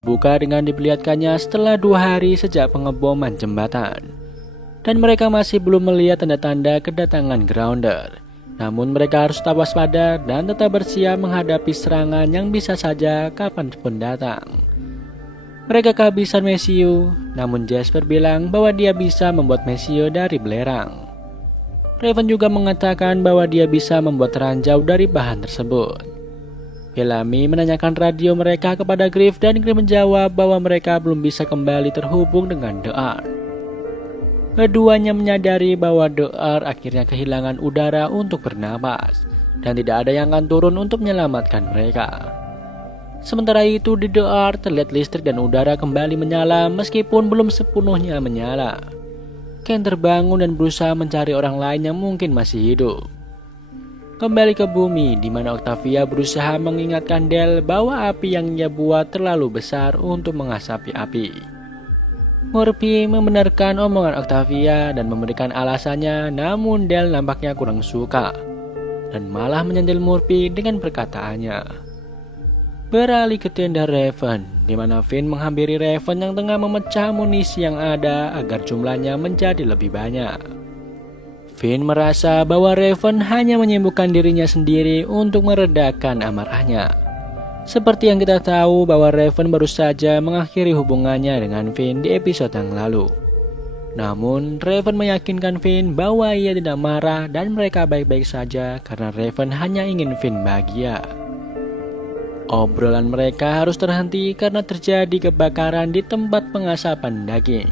buka dengan diperlihatkannya setelah 2 hari sejak pengeboman jembatan. Dan mereka masih belum melihat tanda-tanda kedatangan Grounder. Namun mereka harus tetap waspada dan tetap bersiap menghadapi serangan yang bisa saja kapanpun datang. Mereka kehabisan Mesiu, namun Jasper bilang bahwa dia bisa membuat Mesiu dari belerang. Raven juga mengatakan bahwa dia bisa membuat ranjau dari bahan tersebut. Bellamy menanyakan radio mereka kepada Griff dan Griff menjawab bahwa mereka belum bisa kembali terhubung dengan The Earth. Keduanya menyadari bahwa The Earth akhirnya kehilangan udara untuk bernapas dan tidak ada yang akan turun untuk menyelamatkan mereka. Sementara itu di The Earth terlihat listrik dan udara kembali menyala meskipun belum sepenuhnya menyala. Ken terbangun dan berusaha mencari orang lain yang mungkin masih hidup. Kembali ke bumi di mana Octavia berusaha mengingatkan Del bahwa api yang ia buat terlalu besar untuk mengasapi api. Murphy membenarkan omongan Octavia dan memberikan alasannya, namun Del nampaknya kurang suka dan malah menyentil Murphy dengan perkataannya. Beralih ke tenda Raven, di mana Finn menghampiri Raven yang tengah memecah amunisi yang ada agar jumlahnya menjadi lebih banyak. Finn merasa bahwa Raven hanya menyibukkan dirinya sendiri untuk meredakan amarahnya. Seperti yang kita tahu bahwa Raven baru saja mengakhiri hubungannya dengan Finn di episode yang lalu. Namun Raven meyakinkan Finn bahwa ia tidak marah dan mereka baik-baik saja karena Raven hanya ingin Finn bahagia. Obrolan mereka harus terhenti karena terjadi kebakaran di tempat pengasapan daging.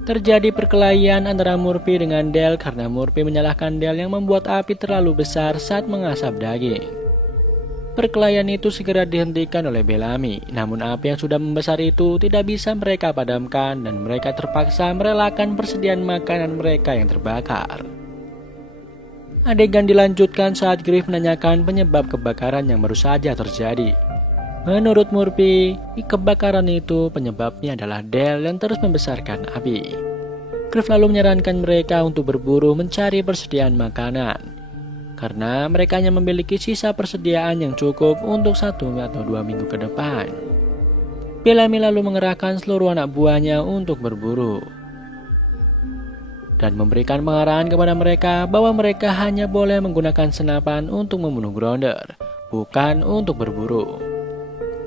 Terjadi perkelahian antara Murphy dengan Del karena Murphy menyalahkan Del yang membuat api terlalu besar saat mengasap daging. Perkelahian itu segera dihentikan oleh Bellamy, namun api yang sudah membesar itu tidak bisa mereka padamkan dan mereka terpaksa merelakan persediaan makanan mereka yang terbakar. Adegan dilanjutkan saat Griff menanyakan penyebab kebakaran yang baru saja terjadi. Menurut Murphy, kebakaran itu penyebabnya adalah Del yang terus membesarkan api. Griff lalu menyarankan mereka untuk berburu mencari persediaan makanan, karena mereka hanya memiliki sisa persediaan yang cukup untuk 1 atau 2 minggu ke depan. Bellamy lalu mengerahkan seluruh anak buahnya untuk berburu dan memberikan pengarahan kepada mereka bahwa mereka hanya boleh menggunakan senapan untuk membunuh Grounder, bukan untuk berburu.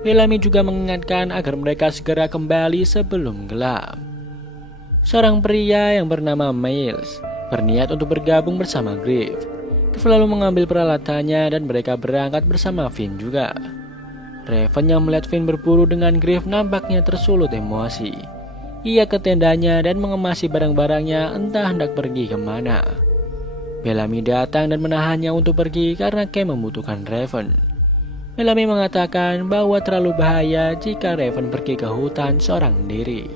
Bellamy juga mengingatkan agar mereka segera kembali sebelum gelap. Seorang pria yang bernama Miles berniat untuk bergabung bersama Griff. Griff lalu mengambil peralatannya dan mereka berangkat bersama Finn juga. Raven yang melihat Finn berburu dengan Griff nampaknya tersulut emosi. Ia ke tendanya dan mengemasi barang-barangnya entah hendak pergi kemana. Bellamy datang dan menahannya untuk pergi karena Cam membutuhkan Raven. Bellamy mengatakan bahwa terlalu bahaya jika Raven pergi ke hutan seorang diri.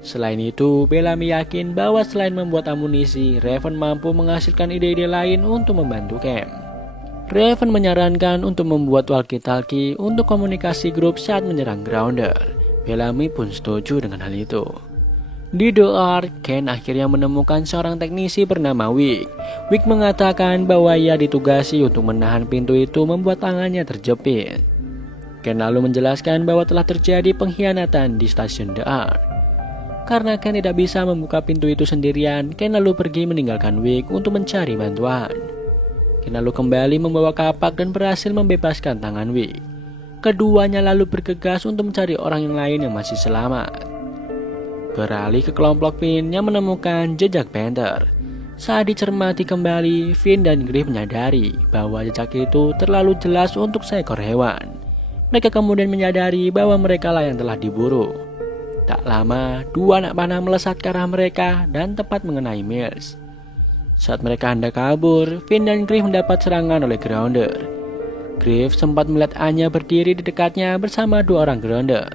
Selain itu, Bellamy yakin bahwa selain membuat amunisi, Raven mampu menghasilkan ide-ide lain untuk membantu Cam. Raven menyarankan untuk membuat walkie-talkie untuk komunikasi grup saat menyerang Grounder. Bellamy pun setuju dengan hal itu. Di The Earth, Ken akhirnya menemukan seorang teknisi bernama Wick. Wick mengatakan bahwa ia ditugasi untuk menahan pintu itu membuat tangannya terjepit. Ken lalu menjelaskan bahwa telah terjadi pengkhianatan di stasiun The Earth. Karena Ken tidak bisa membuka pintu itu sendirian, Ken lalu pergi meninggalkan Wick untuk mencari bantuan. Ken lalu kembali membawa kapak dan berhasil membebaskan tangan Wick. Keduanya lalu bergegas untuk mencari orang yang lain yang masih selamat. Beralih ke kelompok Finn yang menemukan jejak Panther. Saat dicermati kembali, Finn dan Griff menyadari bahwa jejak itu terlalu jelas untuk seekor hewan. Mereka kemudian menyadari bahwa mereka lah yang telah diburu. Tak lama, 2 anak panah melesat ke arah mereka dan tepat mengenai Miles. Saat mereka hendak kabur, Finn dan Griff mendapat serangan oleh Grounder. Griff sempat melihat Anya berdiri di dekatnya bersama 2 orang Grounder.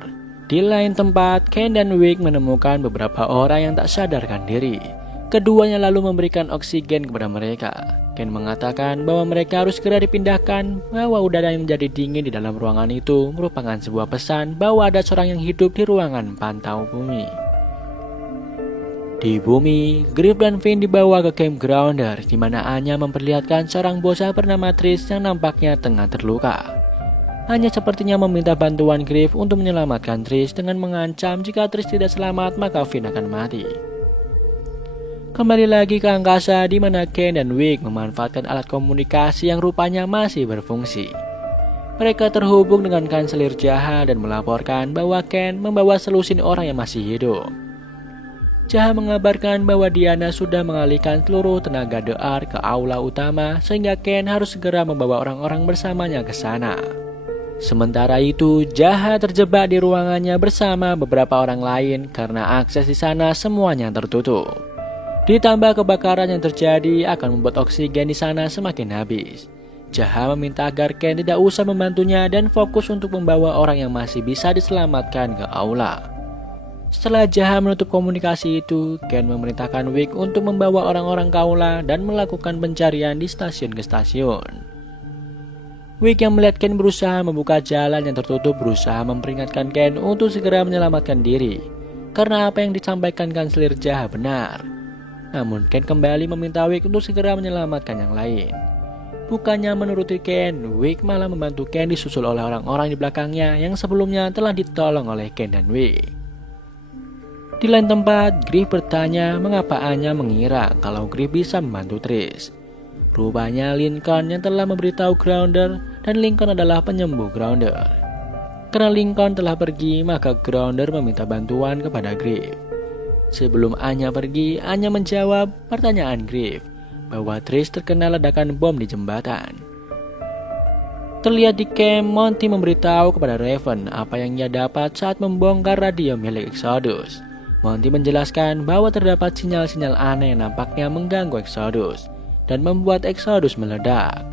Di lain tempat, Ken dan Wick menemukan beberapa orang yang tak sadarkan diri. Keduanya lalu memberikan oksigen kepada mereka. Ken mengatakan bahwa mereka harus segera dipindahkan, bahwa udara yang menjadi dingin di dalam ruangan itu merupakan sebuah pesan bahwa ada seorang yang hidup di ruangan pantau bumi. Di bumi, Griff dan Finn dibawa ke Camp Grounder, di mana Anya memperlihatkan seorang bocah bernama Trish yang nampaknya tengah terluka. hanya sepertinya meminta bantuan Griff untuk menyelamatkan Trish dengan mengancam jika Trish tidak selamat maka Finn akan mati. Kembali lagi ke angkasa di mana Ken dan Wick memanfaatkan alat komunikasi yang rupanya masih berfungsi. Mereka terhubung dengan kanselir Jaha dan melaporkan bahwa Ken membawa selusin orang yang masih hidup. Jaha mengabarkan bahwa Diana sudah mengalihkan seluruh tenaga The Ark ke aula utama sehingga Ken harus segera membawa orang-orang bersamanya ke sana. Sementara itu, Jaha terjebak di ruangannya bersama beberapa orang lain karena akses di sana semuanya tertutup. Ditambah kebakaran yang terjadi akan membuat oksigen di sana semakin habis. Jaha meminta agar Ken tidak usah membantunya dan fokus untuk membawa orang yang masih bisa diselamatkan ke aula. Setelah Jaha menutup komunikasi itu, Ken memerintahkan Wick untuk membawa orang-orang ke aula dan melakukan pencarian di stasiun ke stasiun. Wick yang melihat Ken berusaha membuka jalan yang tertutup berusaha memperingatkan Ken untuk segera menyelamatkan diri karena apa yang disampaikan kanselir Jaha benar. Namun Ken kembali meminta Wick untuk segera menyelamatkan yang lain. Bukannya menuruti Ken, Wick malah membantu Ken disusul oleh orang-orang di belakangnya yang sebelumnya telah ditolong oleh Ken dan Wick. Di lain tempat, Griff bertanya mengapa Anya mengira kalau Griff bisa membantu Trish. Rupanya Lincoln yang telah memberitahu Grounder dan Lincoln adalah penyembuh Grounder. Karena Lincoln telah pergi, maka Grounder meminta bantuan kepada Griff. Sebelum Anya pergi, Anya menjawab pertanyaan Griff bahwa Trish terkena ledakan bom di jembatan. Terlihat di camp, Monty memberitahu kepada Raven apa yang ia dapat saat membongkar radio milik Exodus. Monty menjelaskan bahwa terdapat sinyal-sinyal aneh yang nampaknya mengganggu Exodus dan membuat Exodus meledak.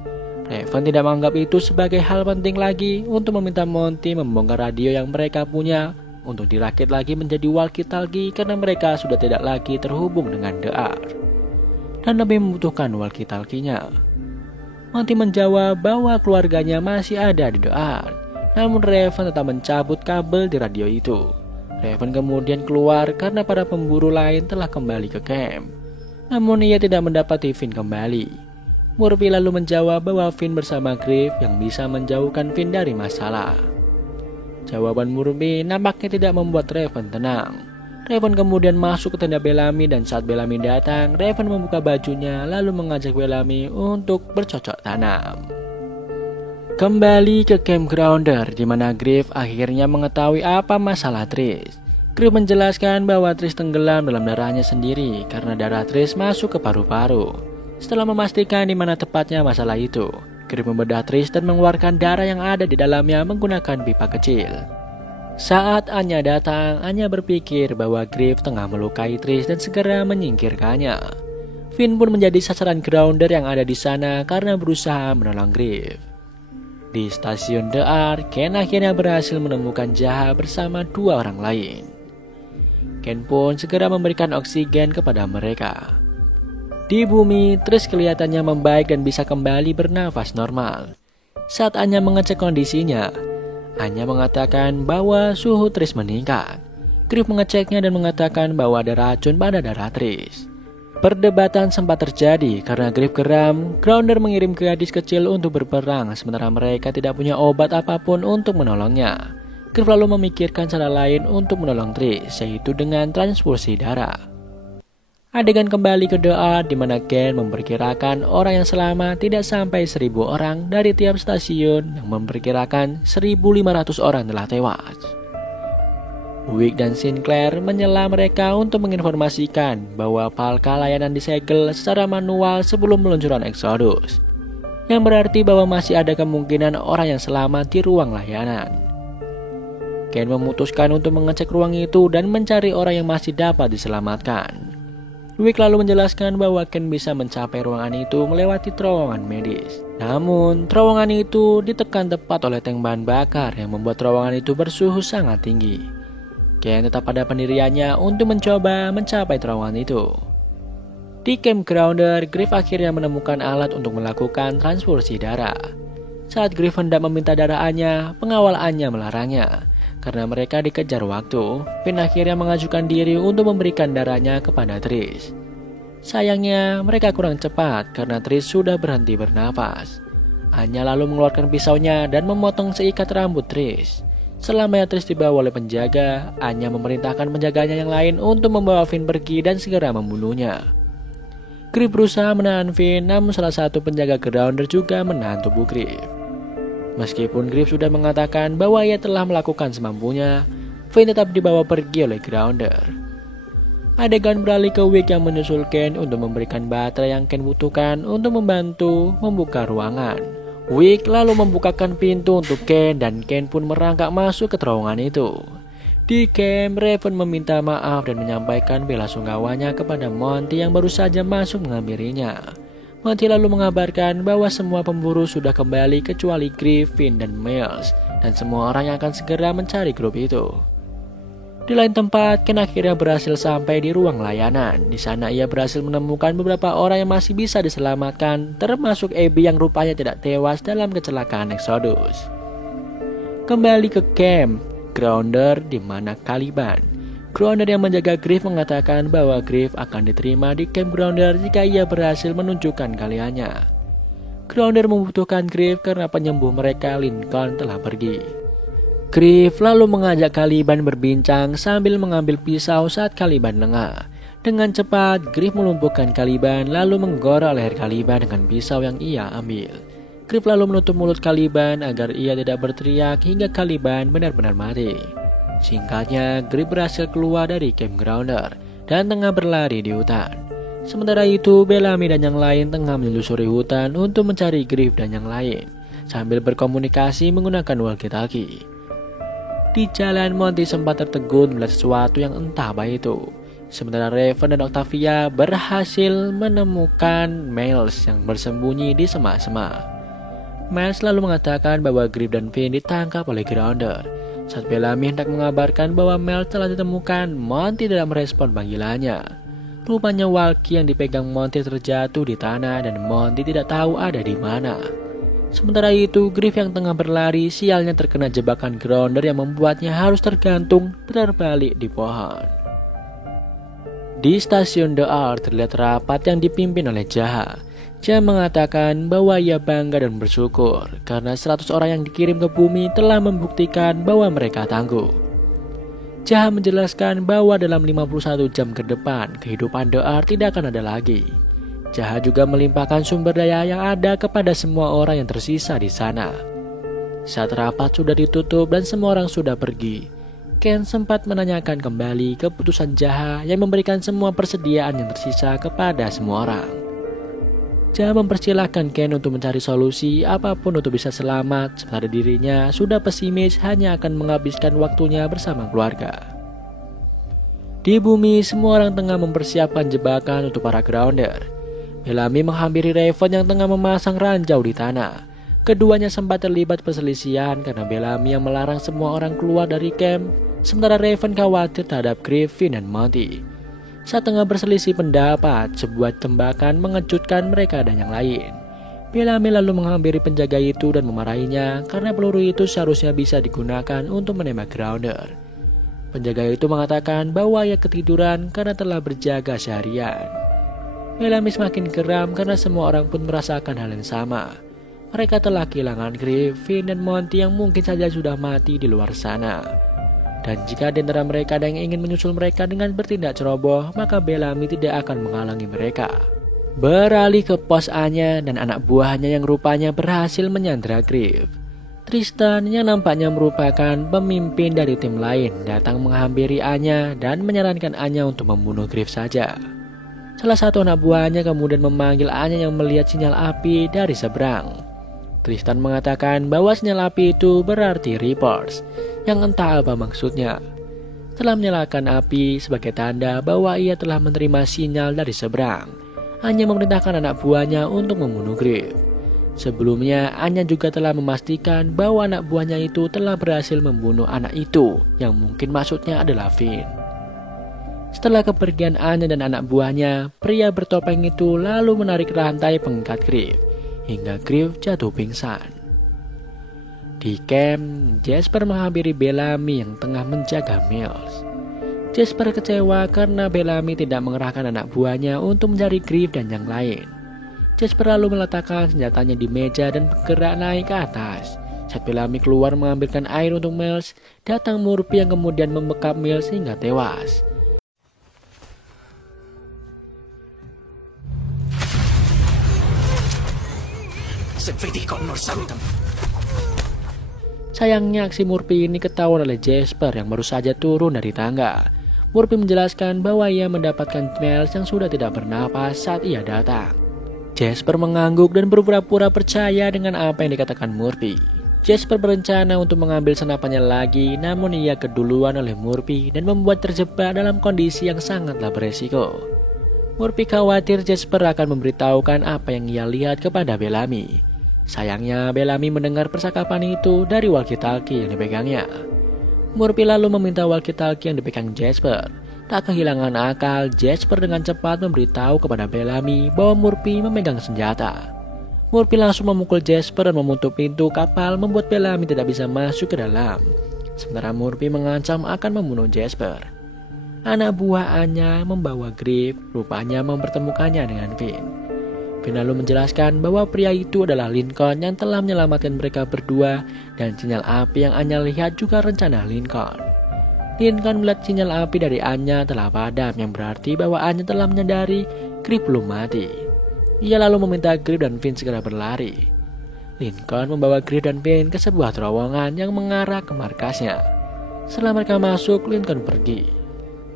Raven tidak menganggap itu sebagai hal penting lagi untuk meminta Monty membongkar radio yang mereka punya untuk dirakit lagi menjadi walkie-talkie karena mereka sudah tidak lagi terhubung dengan The Ark dan lebih membutuhkan walkie-talkie-nya. Monty menjawab bahwa keluarganya masih ada di The Ark, namun Raven tetap mencabut kabel di radio itu. Raven kemudian keluar karena para pemburu lain telah kembali ke camp. Namun ia tidak mendapati Finn kembali. Murphy lalu menjawab bahwa Finn bersama Griff yang bisa menjauhkan Finn dari masalah. Jawaban Murphy nampaknya tidak membuat Raven tenang. Raven kemudian masuk ke tenda Bellamy dan saat Bellamy datang, Raven membuka bajunya lalu mengajak Bellamy untuk bercocok tanam. Kembali ke Camp Grounder di mana Griff akhirnya mengetahui apa masalah Trish. Griff menjelaskan bahwa Trish tenggelam dalam darahnya sendiri karena darah Trish masuk ke paru-paru. Setelah memastikan di mana tepatnya masalah itu, Griff membedah Trish dan mengeluarkan darah yang ada di dalamnya menggunakan pipa kecil. Saat Anya datang, Anya berpikir bahwa Griff tengah melukai Trish dan segera menyingkirkannya. Finn pun menjadi sasaran Grounder yang ada di sana karena berusaha menolong Griff. Di stasiun The Ark, Ken akhirnya berhasil menemukan Jaha bersama dua orang lain. Ken pun segera memberikan oksigen kepada mereka. Di bumi, Trish kelihatannya membaik dan bisa kembali bernafas normal. Saat Anya mengecek kondisinya, Anya mengatakan bahwa suhu Trish meningkat. Griff mengeceknya dan mengatakan bahwa ada racun pada darah Trish. Perdebatan sempat terjadi karena Griff geram. Grounder mengirim gadis kecil untuk berperang sementara mereka tidak punya obat apapun untuk menolongnya. Griff lalu memikirkan cara lain untuk menolong Trish, yaitu dengan transfusi darah. Adegan kembali ke The Ark di mana Ken memperkirakan orang yang selamat tidak sampai 1.000 orang dari tiap stasiun yang memperkirakan 1.500 orang telah tewas. Wick dan Sinclair menyela mereka untuk menginformasikan bahwa palka layanan disegel secara manual sebelum peluncuran Exodus, yang berarti bahwa masih ada kemungkinan orang yang selamat di ruang layanan. Ken memutuskan untuk mengecek ruang itu dan mencari orang yang masih dapat diselamatkan. Wick lalu menjelaskan bahwa Ken bisa mencapai ruangan itu melewati terowongan medis. Namun, terowongan itu ditekan tepat oleh tank bahan bakar yang membuat terowongan itu bersuhu sangat tinggi. Ken tetap pada pendiriannya untuk mencoba mencapai terowongan itu. Di Camp Grounder, Griff akhirnya menemukan alat untuk melakukan transfusi darah. Saat Griff hendak meminta darah Anya, pengawal Anya melarangnya. Karena mereka dikejar waktu, Finn akhirnya mengajukan diri untuk memberikan darahnya kepada Trish. Sayangnya, mereka kurang cepat karena Trish sudah berhenti bernapas. Anya lalu mengeluarkan pisaunya dan memotong seikat rambut Trish. Selamanya Trish dibawa oleh penjaga, Anya memerintahkan penjaganya yang lain untuk membawa Finn pergi dan segera membunuhnya. Griff berusaha menahan Finn, namun salah satu penjaga Grounder juga menahan tubuh Griff. Meskipun Griff sudah mengatakan bahwa ia telah melakukan semampunya, Finn tetap dibawa pergi oleh Grounder. Adegan beralih ke Wick yang menyusul Ken untuk memberikan baterai yang Ken butuhkan untuk membantu membuka ruangan. Wick lalu membukakan pintu untuk Ken dan Ken pun merangkak masuk ke terowongan itu. Di camp, Raven meminta maaf dan menyampaikan bela sungkawanya kepada Monty yang baru saja masuk menghampirinya. Monty lalu mengabarkan bahwa semua pemburu sudah kembali kecuali Griff, Finn, dan Miles, dan semua orang yang akan segera mencari grup itu. Di lain tempat, Ken akhirnya berhasil sampai di ruang layanan. Di sana ia berhasil menemukan beberapa orang yang masih bisa diselamatkan, termasuk Abby yang rupanya tidak tewas dalam kecelakaan Exodus. Kembali ke camp Grounder di mana Caliban. Grounder yang menjaga Griff mengatakan bahwa Griff akan diterima di camp Grounder jika ia berhasil menunjukkan kaliannya. Grounder membutuhkan Griff karena penyembuh mereka Lincoln telah pergi. Griff lalu mengajak Caliban berbincang sambil mengambil pisau saat Caliban lengah. Dengan cepat, Griff melumpuhkan Caliban lalu menggorok leher Caliban dengan pisau yang ia ambil. Griff lalu menutup mulut Caliban agar ia tidak berteriak hingga Caliban benar-benar mati. Singkatnya, Griff berhasil keluar dari camp Grounder dan tengah berlari di hutan. Sementara itu, Bellamy dan yang lain tengah menelusuri hutan untuk mencari Griff dan yang lain, sambil berkomunikasi menggunakan walkie-talkie. Di jalan, Monty sempat tertegun melihat sesuatu yang entah apa itu. Sementara Raven dan Octavia berhasil menemukan Miles yang bersembunyi di semak-semak. Miles lalu mengatakan bahwa Griff dan Finn ditangkap oleh Grounder. Saat Bellamy hendak mengabarkan bahwa Miles telah ditemukan, Monty tidak merespon panggilannya. Rupanya walkie yang dipegang Monty terjatuh di tanah dan Monty tidak tahu ada di mana. Sementara itu, Griff yang tengah berlari sialnya terkena jebakan Grounder yang membuatnya harus tergantung terbalik di pohon. Di stasiun The Art terlihat rapat yang dipimpin oleh Jaha. Jaha mengatakan bahwa ia bangga dan bersyukur karena 100 orang yang dikirim ke bumi telah membuktikan bahwa mereka tangguh. Jaha menjelaskan bahwa dalam 51 jam ke depan, kehidupan The Art tidak akan ada lagi. Jaha juga melimpahkan sumber daya yang ada kepada semua orang yang tersisa di sana. Saat rapat sudah ditutup dan semua orang sudah pergi, Ken sempat menanyakan kembali keputusan Jaha yang memberikan semua persediaan yang tersisa kepada semua orang. Jaha mempersilahkan Ken untuk mencari solusi apapun untuk bisa selamat, sementara dirinya sudah pesimis hanya akan menghabiskan waktunya bersama keluarga. Di bumi, semua orang tengah mempersiapkan jebakan untuk para Grounder. Bellamy menghampiri Raven yang tengah memasang ranjau di tanah. Keduanya sempat terlibat perselisihan karena Bellamy yang melarang semua orang keluar dari camp, sementara Raven khawatir terhadap Griff, Finn, dan Monty. Saat tengah berselisih pendapat, sebuah tembakan mengejutkan mereka dan yang lain. Bellamy lalu menghampiri penjaga itu dan memarahinya karena peluru itu seharusnya bisa digunakan untuk menembak Grounder. Penjaga itu mengatakan bahwa ia ketiduran karena telah berjaga seharian. Bellamy semakin geram karena semua orang pun merasakan hal yang sama. Mereka telah kehilangan Griff, Finn, dan Monty yang mungkin saja sudah mati di luar sana. Dan jika di antara mereka ada yang ingin menyusul mereka dengan bertindak ceroboh, maka Bellamy tidak akan menghalangi mereka. Beralih ke pos Anya dan anak buahnya yang rupanya berhasil menyandra Griff. Tristan yang nampaknya merupakan pemimpin dari tim lain datang menghampiri Anya dan menyarankan Anya untuk membunuh Griff saja. Salah satu anak buahnya kemudian memanggil Anya yang melihat sinyal api dari seberang. Tristan mengatakan bahwa sinyal api itu berarti Reapers, yang entah apa maksudnya. Setelah menyalakan api sebagai tanda bahwa ia telah menerima sinyal dari seberang, Anya memerintahkan anak buahnya untuk membunuh Griff. Sebelumnya, Anya juga telah memastikan bahwa anak buahnya itu telah berhasil membunuh anak itu, yang mungkin maksudnya adalah Finn. Setelah kepergian Anya dan anak buahnya, pria bertopeng itu lalu menarik rantai pengikat Griff, hingga Griff jatuh pingsan. Di camp, Jasper menghampiri Bellamy yang tengah menjaga Miles. Jasper kecewa karena Bellamy tidak mengerahkan anak buahnya untuk mencari Griff dan yang lain. Jasper lalu meletakkan senjatanya di meja dan bergerak naik ke atas. Saat Bellamy keluar mengambilkan air untuk Miles, datang Murphy yang kemudian membekap Miles hingga tewas. Sayangnya aksi Murphy ini ketahuan oleh Jasper yang baru saja turun dari tangga. Murphy menjelaskan bahwa ia mendapatkan Miles yang sudah tidak bernapas saat ia datang. Jasper mengangguk dan berpura-pura percaya dengan apa yang dikatakan Murphy. Jasper berencana untuk mengambil senapannya lagi, namun ia keduluan oleh Murphy dan membuat terjebak dalam kondisi yang sangatlah beresiko. Murphy khawatir Jasper akan memberitahukan apa yang ia lihat kepada Bellamy. Sayangnya Bellamy mendengar percakapan itu dari walkie-talkie yang dipegangnya. Murphy lalu meminta walkie-talkie yang dipegang Jasper. Tak kehilangan akal, Jasper dengan cepat memberitahu kepada Bellamy bahwa Murphy memegang senjata. Murphy langsung memukul Jasper dan menutup pintu kapal, membuat Bellamy tidak bisa masuk ke dalam. Sementara Murphy mengancam akan membunuh Jasper. Anak buah Anya membawa Griff, rupanya mempertemukannya dengan Finn. Finn lalu menjelaskan bahwa pria itu adalah Lincoln yang telah menyelamatkan mereka berdua, dan sinyal api yang Anya lihat juga rencana Lincoln. Lincoln melihat sinyal api dari Anya telah padam, yang berarti bahwa Anya telah menyadari Griff belum mati. Ia lalu meminta Griff dan Finn segera berlari. Lincoln membawa Griff dan Finn ke sebuah terowongan yang mengarah ke markasnya. Setelah mereka masuk, Lincoln pergi.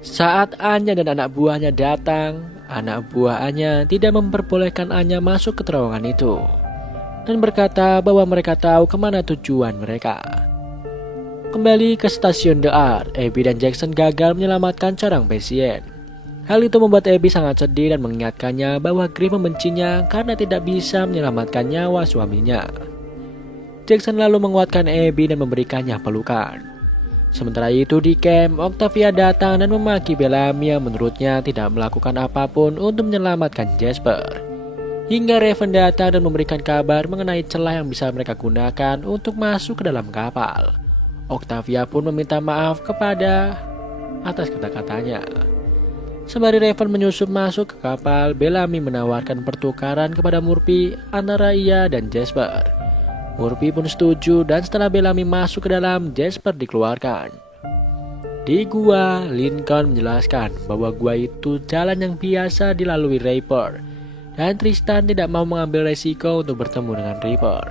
Saat Anya dan anak buahnya datang, anak buah Anya tidak memperbolehkan Anya masuk ke terowongan itu dan berkata bahwa mereka tahu kemana tujuan mereka. Kembali ke stasiun The Art, Abby dan Jackson gagal menyelamatkan seorang pasien. Hal itu membuat Abby sangat sedih dan mengingatkannya bahwa Griff membencinya karena tidak bisa menyelamatkan nyawa suaminya. Jackson lalu menguatkan Abby dan memberikannya pelukan. Sementara itu di camp, Octavia datang dan memaki Bellamy yang menurutnya tidak melakukan apapun untuk menyelamatkan Jasper. Hingga Raven datang dan memberikan kabar mengenai celah yang bisa mereka gunakan untuk masuk ke dalam kapal. Octavia pun meminta maaf kepada atas kata-katanya. Sembari Raven menyusup masuk ke kapal, Bellamy menawarkan pertukaran kepada Murphy antara ia dan Jasper. Murphy pun setuju dan setelah Bellamy masuk ke dalam, Jasper dikeluarkan. Di gua, Lincoln menjelaskan bahwa gua itu jalan yang biasa dilalui Reaper dan Tristan tidak mau mengambil resiko untuk bertemu dengan Reaper.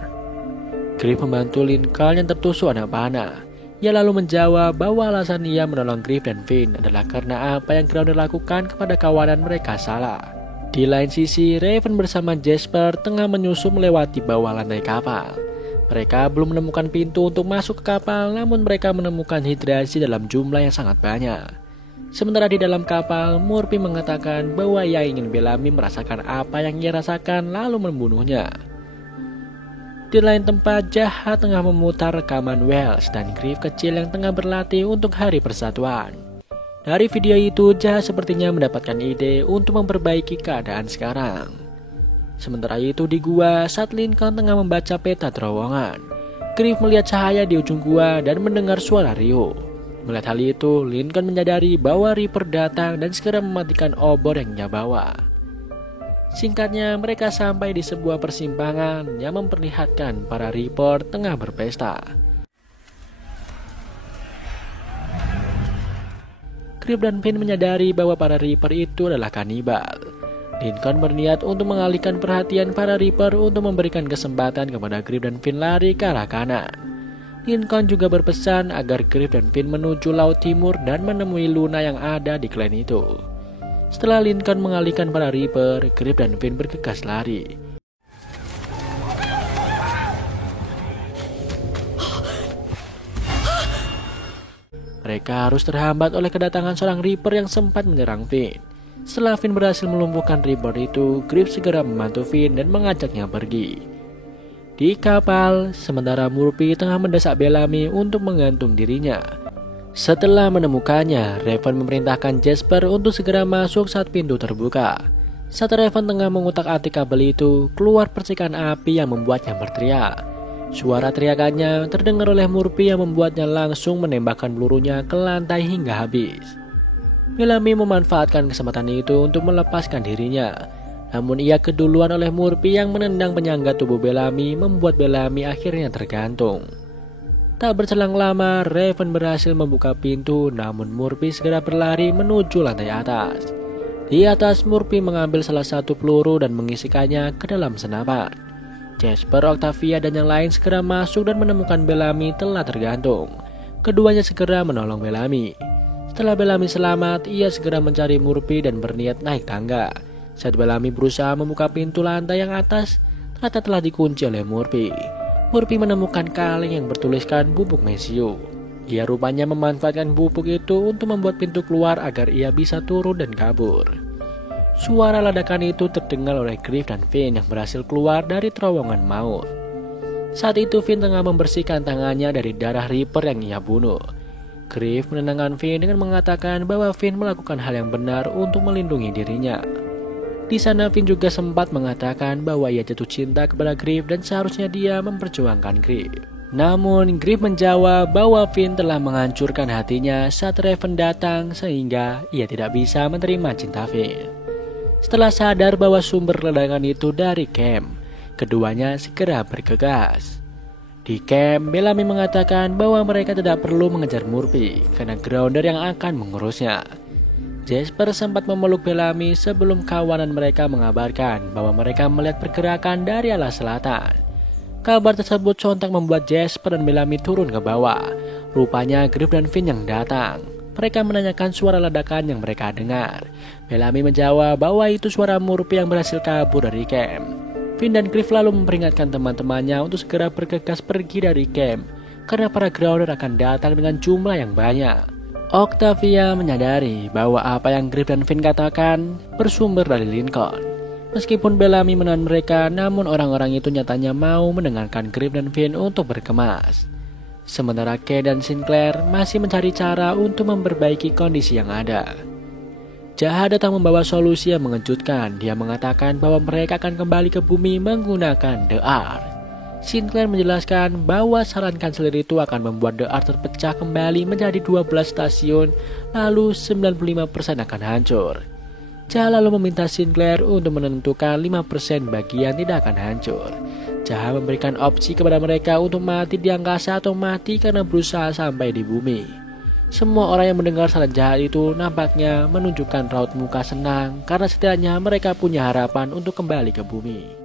Griff membantu Lincoln yang tertusuk anak panah. Ia lalu menjawab bahwa alasan ia menolong Griff dan Finn adalah karena apa yang Grounder lakukan kepada kawanan mereka salah. Di lain sisi, Raven bersama Jasper tengah menyusup melewati bawah lantai kapal. Mereka belum menemukan pintu untuk masuk ke kapal, namun mereka menemukan hidrasi dalam jumlah yang sangat banyak. Sementara di dalam kapal, Murphy mengatakan bahwa ia ingin Bellamy merasakan apa yang ia rasakan lalu membunuhnya. Di lain tempat, Jahat tengah memutar rekaman Wells dan Griff kecil yang tengah berlatih untuk Hari Persatuan. Dari video itu, Jahat sepertinya mendapatkan ide untuk memperbaiki keadaan sekarang. Sementara itu di gua, saat Lincoln tengah membaca peta terowongan, Griff melihat cahaya di ujung gua dan mendengar suara Rio. Melihat hal itu, Lincoln menyadari bahwa Reaper datang dan segera mematikan obor yang ia bawa. Singkatnya, mereka sampai di sebuah persimpangan yang memperlihatkan para Reaper tengah berpesta. Griff dan Finn menyadari bahwa para Reaper itu adalah kanibal. Lincoln berniat untuk mengalihkan perhatian para Reaper untuk memberikan kesempatan kepada Griff dan Finn lari ke arah kanan. Lincoln juga berpesan agar Griff dan Finn menuju laut timur dan menemui Luna yang ada di klan itu. Setelah Lincoln mengalihkan para Reaper, Griff dan Finn bergegas lari. Mereka harus terhambat oleh kedatangan seorang Reaper yang sempat menyerang Finn. Setelah Finn berhasil melumpuhkan Reaper itu, Griff segera membantu Finn dan mengajaknya pergi. Di kapal, sementara Murphy tengah mendesak Bellamy untuk menggantung dirinya. Setelah menemukannya, Raven memerintahkan Jasper untuk segera masuk saat pintu terbuka. Saat Raven tengah mengutak-atik kabel itu, keluar percikan api yang membuatnya berteriak. Suara teriakannya terdengar oleh Murphy yang membuatnya langsung menembakkan pelurunya ke lantai hingga habis. Bellamy memanfaatkan kesempatan itu untuk melepaskan dirinya. Namun ia keduluan oleh Murphy yang menendang penyangga tubuh Bellamy, membuat Bellamy akhirnya tergantung. Tak berselang lama, Raven berhasil membuka pintu, namun Murphy segera berlari menuju lantai atas. Di atas, Murphy mengambil salah satu peluru dan mengisikannya ke dalam senapan. Jasper, Octavia, dan yang lain segera masuk dan menemukan Bellamy telah tergantung. Keduanya segera menolong Bellamy. Setelah Bellamy selamat, ia segera mencari Murphy dan berniat naik tangga. Saat Bellamy berusaha membuka pintu lantai yang atas, ternyata telah dikunci oleh Murphy. Murphy menemukan kaleng yang bertuliskan bubuk Mesiu. Ia rupanya memanfaatkan bubuk itu untuk membuat pintu keluar agar ia bisa turun dan kabur. Suara ledakan itu terdengar oleh Griff dan Finn yang berhasil keluar dari terowongan maut. Saat itu Finn tengah membersihkan tangannya dari darah Reaper yang ia bunuh. Griff menenangkan Finn dengan mengatakan bahwa Finn melakukan hal yang benar untuk melindungi dirinya. Di sana Finn juga sempat mengatakan bahwa ia jatuh cinta kepada Griff dan seharusnya dia memperjuangkan Griff. Namun Griff menjawab bahwa Finn telah menghancurkan hatinya saat Raven datang sehingga ia tidak bisa menerima cinta Finn. Setelah sadar bahwa sumber ledakan itu dari camp, keduanya segera bergegas. Di camp, Bellamy mengatakan bahwa mereka tidak perlu mengejar Murphy karena Grounder yang akan mengurusnya. Jasper sempat memeluk Bellamy sebelum kawanan mereka mengabarkan bahwa mereka melihat pergerakan dari arah selatan. Kabar tersebut sontak membuat Jasper dan Bellamy turun ke bawah. Rupanya Griff dan Finn yang datang. Mereka menanyakan suara ledakan yang mereka dengar. Bellamy menjawab bahwa itu suara Murphy yang berhasil kabur dari camp. Finn dan Griff lalu memperingatkan teman-temannya untuk segera bergegas pergi dari camp karena para Grounder akan datang dengan jumlah yang banyak. Octavia menyadari bahwa apa yang Griff dan Finn katakan bersumber dari Lincoln. Meskipun Bellamy menahan mereka, namun orang-orang itu nyatanya mau mendengarkan Griff dan Finn untuk berkemas. Sementara Kay dan Sinclair masih mencari cara untuk memperbaiki kondisi yang ada. Jaha datang membawa solusi yang mengejutkan. Dia mengatakan bahwa mereka akan kembali ke bumi menggunakan The Ark. Sinclair menjelaskan bahwa saran kanselir itu akan membuat The Ark terpecah kembali menjadi 12 stasiun, lalu 95% akan hancur. Jaha lalu meminta Sinclair untuk menentukan 5% bagian tidak akan hancur. Jaha memberikan opsi kepada mereka untuk mati di angkasa atau mati karena berusaha sampai di bumi. Semua orang yang mendengar saran Jaha itu nampaknya menunjukkan raut muka senang karena setidaknya mereka punya harapan untuk kembali ke bumi.